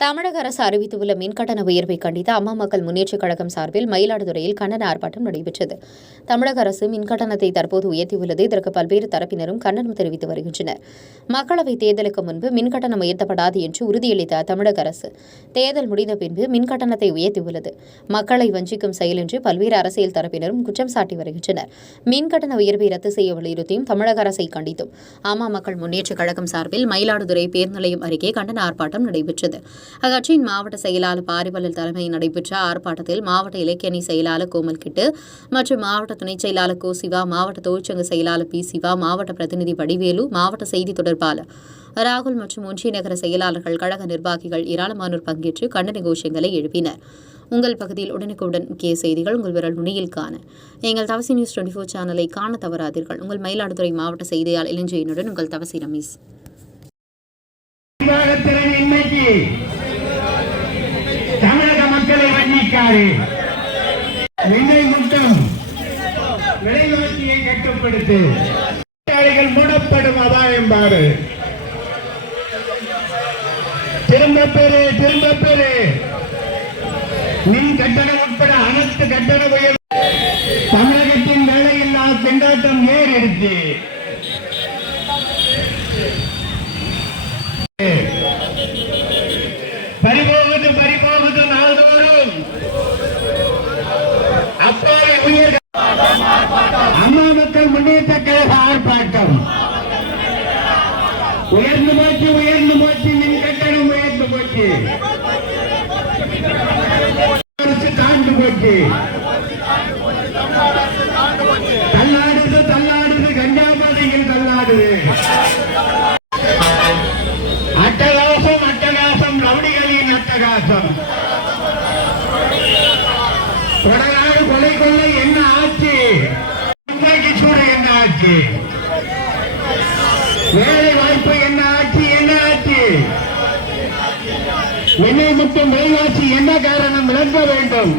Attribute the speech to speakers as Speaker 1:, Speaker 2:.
Speaker 1: தமிழக அரசு அறிவித்துள்ள மின்கட்டண உயர்வை கண்டித்து அம்மா மக்கள் முன்னேற்றக் கழகம் சார்பில் மயிலாடுதுறையில் கண்டன ஆர்ப்பாட்டம் நடைபெற்றது. தமிழக அரசு மின்கட்டணத்தை தற்போது உயர்த்தியுள்ளது. இதற்கு பல்வேறு தரப்பினரும் கண்டனம் தெரிவித்து வருகின்றனர். மக்களவைத் தேர்தலுக்கு முன்பு மின்கட்டணம் உயர்த்தப்படாது என்று உறுதியளித்த தமிழக அரசு தேர்தல் முடிந்த பின்பு மின்கட்டணத்தை உயர்த்தியுள்ளது. மக்களை வஞ்சிக்கும் செயல் என்று பல்வேறு அரசியல் தரப்பினரும் குற்றம் சாட்டி வருகின்றனர். மின்கட்டண உயர்வை ரத்து செய்ய வலியுறுத்தியும் தமிழக அரசை கண்டித்தும் அம்மா மக்கள் முன்னேற்றக் கழகம் சார்பில் மயிலாடுதுறை பேருந்து நிலையம் அருகே கண்டன ஆர்ப்பாட்டம் நடைபெற்றது. அக்கட்சியின் மாவட்ட செயலாளர் பாரிவல்லல் தலைமையில் நடைபெற்ற ஆர்ப்பாட்டத்தில் மாவட்ட இலக்கிய அணி செயலாளர் கோமல் கிட்டு மற்றும் மாவட்ட துணைச் செயலாளர் கோ சிவா மாவட்ட தொழிற்சங்க செயலாளர் பி சிவா மாவட்ட பிரதிநிதி வடிவேலு மாவட்ட செய்தி தொடர்பாளர் ராகுல் மற்றும் ஒன்றிய நகர செயலாளர்கள் கழக நிர்வாகிகள் ஏராளமானோர் பங்கேற்று கண்டன கோஷங்களை எழுப்பினர். உங்கள் பகுதியில் உடனுக்குடன் முக்கிய செய்திகள் உங்கள் விரல் நுனியில் காண. எங்கள் தவசி நியூஸ் டுவெண்ட்டி ஃபோர் சேனலை காண தவறாதீர்கள். உங்கள் மயிலாடுதுறை மாவட்ட செய்தியாளர் இளஞ்செயனுடன் உங்கள் தவசி ரமேஷ்
Speaker 2: நிர்வாகத்திறன் இன்னைக்கு தமிழக மக்களை எண்ணெய் விலைவாசியை கட்டுப்படுத்து. மூடப்படும் அபாயம் பாரு திரும்ப பெறு திரும்ப பெறு. மின் கட்டணம் உட்பட அனைத்து கட்டண உயர்வு. தமிழகத்தின் வேலையில்லா திண்டாட்டம் ஏறிடுச்சு. அம்மா மக்கள் முன்னேற்ற கழக ஆர்ப்பாட்டம். உயர்ந்து போச்சு உயர்ந்து போச்சு மின் கட்டணம் உயர்ந்து போச்சு. தாண்டு போச்சு. தள்ளாடுது தள்ளாடுது கஞ்சா பாதையில் தள்ளாடுது. அட்டகாசம் அட்டகாசம் ரவுடிகளின் அட்டகாசம். கொடநாடு கொலை கொள்ள என்ன ஆச்சு? ஆச்சு வேலை வாய்ப்பு என்ன ஆச்சு என்ன ஆச்சு என்னை மட்டும் விலைவாசி என்ன காரணம்? விளக்க வேண்டும்.